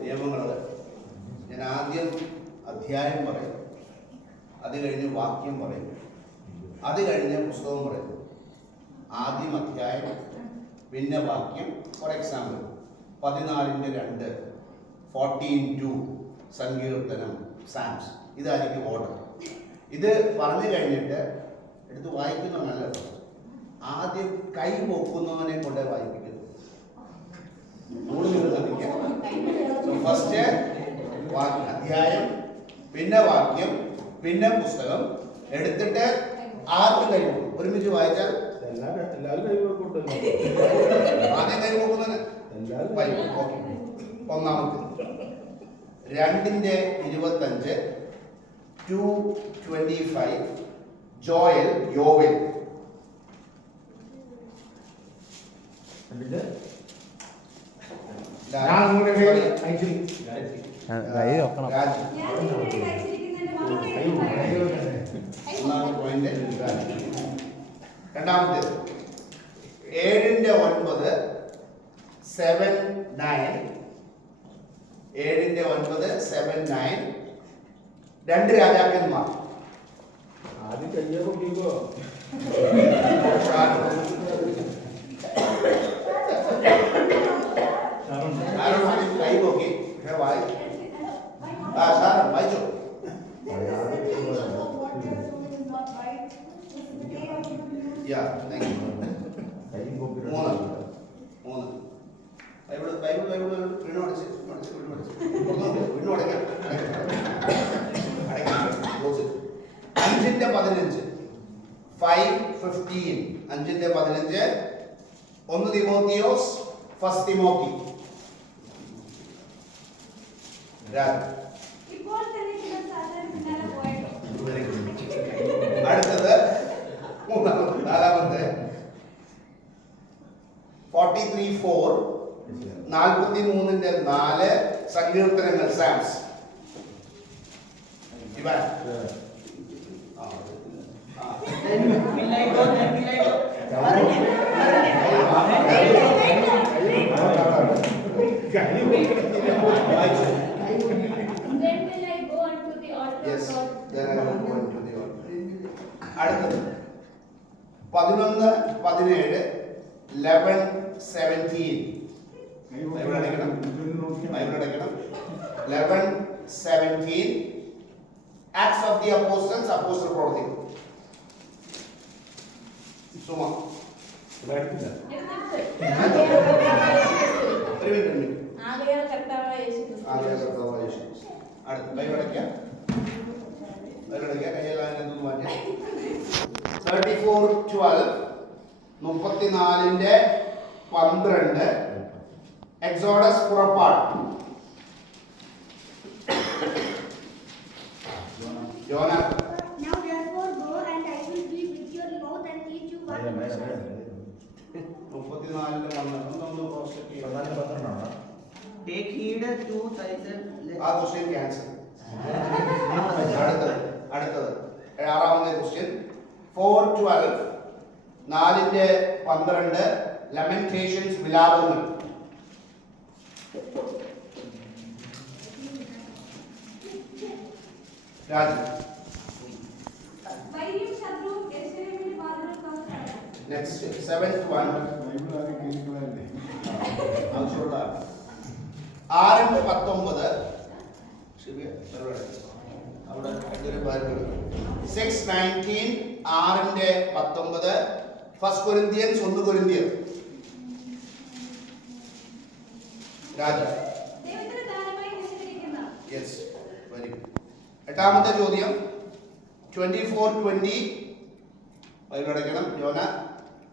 നിയമങ്ങൾ ഞാൻ ആദ്യം അധ്യായം പറയും, അത് കഴിഞ്ഞ് വാക്യം പറയും, അത് കഴിഞ്ഞ് പുസ്തകം പറയും. ആദ്യം അധ്യായം, പിന്നെ വാക്യം. ഫോർ എക്സാമ്പിൾ 14:2 14:2 സങ്കീർത്തനം, സാംസ്. ഇതായിരിക്കും ഓർഡർ. ഇത് പറഞ്ഞു കഴിഞ്ഞിട്ട് എടുത്ത് വായിക്കുന്ന നല്ലത്. ആദ്യം കൈ പൊക്കുന്നവനെ കൊണ്ട് വായിപ്പിക്കുന്നത്. ഫസ്റ്റ് അധ്യായം, പിന്നെ വാക്യം, പിന്നെ പുസ്തകം എടുത്തിട്ട് ആദ്യം കൈ പൊക്കും. ഒരുമിച്ച് വായിച്ചാൽ ആദ്യം കൈ പൊക്കുന്നവന് ഒന്നാമത്തെ 2:25 2:25 ജോയൽ, യോവൽ. രണ്ടാമത്തേത് 7:9 7:9 7:9 7:9 രണ്ട് രാജാക്കന്മാർ. ആദ്യം കയ്യോ കൊണ്ടിരിക്കോ കൈ നോക്കി വായിച്ചു. അഞ്ചിന്റെ 15 5:15 5:15 1 തിമോത്തിയോസ്, ഫസ്റ്റ് തിമോത്തി. അടുത്തത് നാലാമത്തെ 43:4 43:4 സങ്കീർത്തനങ്ങൾ, സാംസ്. ഇവൻ അടുത്തത് 11:17 11:17 11:17 Acts of the Apostles, apostle പ്രവൃത്തി. സുമ അടുത്ത കൈവടയ്ക്ക കൈയെല്ലാം 34:12 34:12 എക്സോഡസ്, പുറപ്പാട്. യോന 34:12 Take heed to thyself. ആ ക്വസ്റ്റ്യൻ ക്യാൻസൽ. അടുത്തത് ആറാമത്തെ ക്വസ്റ്റ്യൻ 4:12 4:12 ലെമന്റേഷൻസ്, വിലാപങ്ങൾ. രാജു നെക്സ്റ്റ് 7th one 6:19 അവിടെ 6:19 6:19 ഫസ്റ്റ് കൊരിന്ത്യൻസ് 1 കൊരിന്ത്യർ. Raja yes, very good. എട്ടാമത്തെ ചോദ്യം 24:20 ബൈബിളടയ്ക്കണം. യോന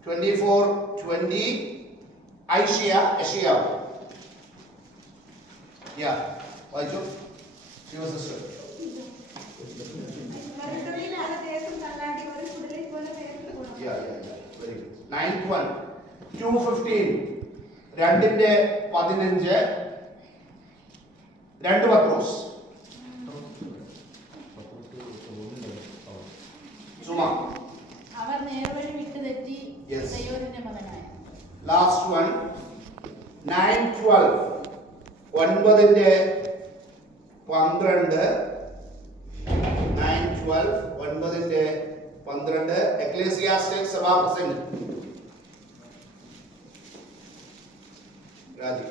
24:20 ഐഷ്യ യാ വായിച്ചു. ശിവസിസ്റ്റർ 9th one 2:15 2:15 2 പത്രോസ്. സുമ അവർ നേർവഴി വിട്ടു തെറ്റി ദൈവത്തിന്റെ മകനായി. Last one 9, 12. 9ന്റെ 12. 9, 12. 9ന്റെ 12. എക്ലേസിയാസ്റ്റിക് സഭാപ്രസംഗി. രാജി.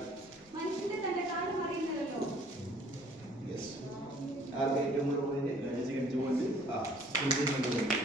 മനുഷ്യന്റെ തന്റെ കാലം അറിയുന്നതല്ലോ. യെസ്. ആർക്ക് ഏറ്റവും കൂടുതൽ പോയിന്റ്? രാജേഷ് 5 പോയിന്റ്. ആ. സുജിത് 2 പോയിന്റ്.